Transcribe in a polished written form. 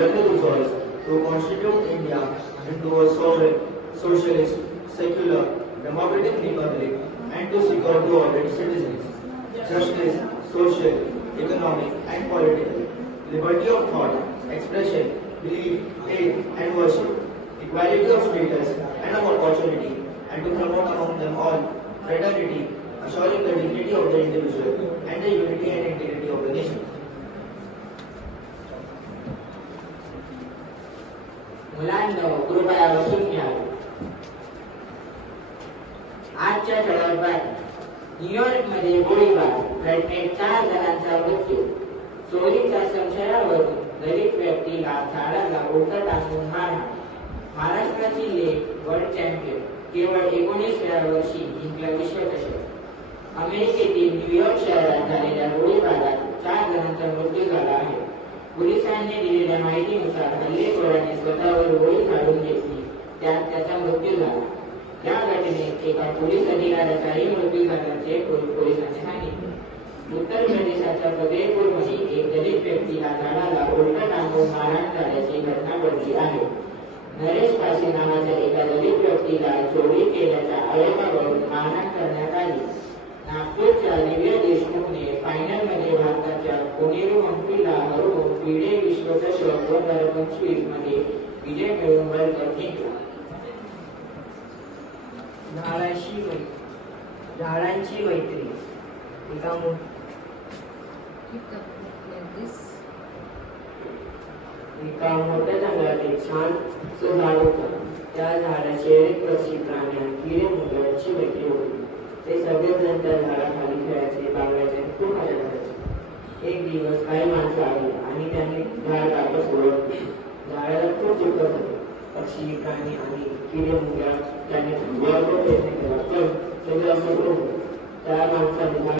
collective resolve to constitute India into a sovereign, socialist, secular, democratic republic and to secure to all its citizens justice, social, economic and political, liberty of thought, expression, belief, faith and worship, equality of status and of opportunity, and to promote among them all fraternity, assuring the dignity of the individual and the unity and integrity of the nation. मुलांनो कृपया बसून घ्या. आजच्या ठळक बातम्या. न्यूयॉर्कमध्ये गोळीबार, घटनेत 4 जणांचा मृत्यू. चोरीच्या संशयावरून दलित व्यक्तीला झाडाला उलट टाकून मारहाण. महाराष्ट्राची लेक वर्ल्ड चॅम्पियन, केवळ 19व्या वर्षी जिंकलं विश्वचषक. अमेरिकेतील न्यूयॉर्क शहरात झालेल्या गोळीबारात 4 जणांचा मृत्यू झाला आहे. पोलिसांनी दिलेल्या माहितीनुसार हल्लेखोराने स्वतःवर गोळी झाडून घेतली, त्यात त्याचा मृत्यू झाला. या घटनेत एका पोलीस अधिकाऱ्याचाही मृत्यू झाल्याचे पोलिसांनी सांगितले. उत्तर प्रदेशाच्या फतेहपूरमध्ये एक दलित व्यक्तीला झाडाला उलट टाकून मारहाण झाल्याची घटना घडली आहे. नरेश पाशी नावाच्या एका दलित व्यक्तीला चोरी केल्याच्या आरोपावरून मारहाण करण्यात आली. नागपूरच्या दिव्य देशमुखने फायनलमध्ये भारताच्या कोनेरू हम्पीला हरवून फिडे विश्वचषक 2025 मध्ये विजय मिळवून वर्ल्ड कप जिंकला. झाडांची मैत्री. एका मोठ्या जंगलात एक छान झाड होतं. त्या झाडाचे अनेक पक्षी, प्राणी आणि किडे मुंग्यांची मैत्री होती. ते सगळेजण त्या झाडाखाली खेळायचे, बागडायचे, खूप मजा करायचे. एक दिवस काही माणसं आली आणि त्यांनी झाड कापत सोडलं. झाडाला खूप दुखत होते. पक्षी, प्राणी आणि किडे मुंग्या त्याने प्रयत्न केला, पण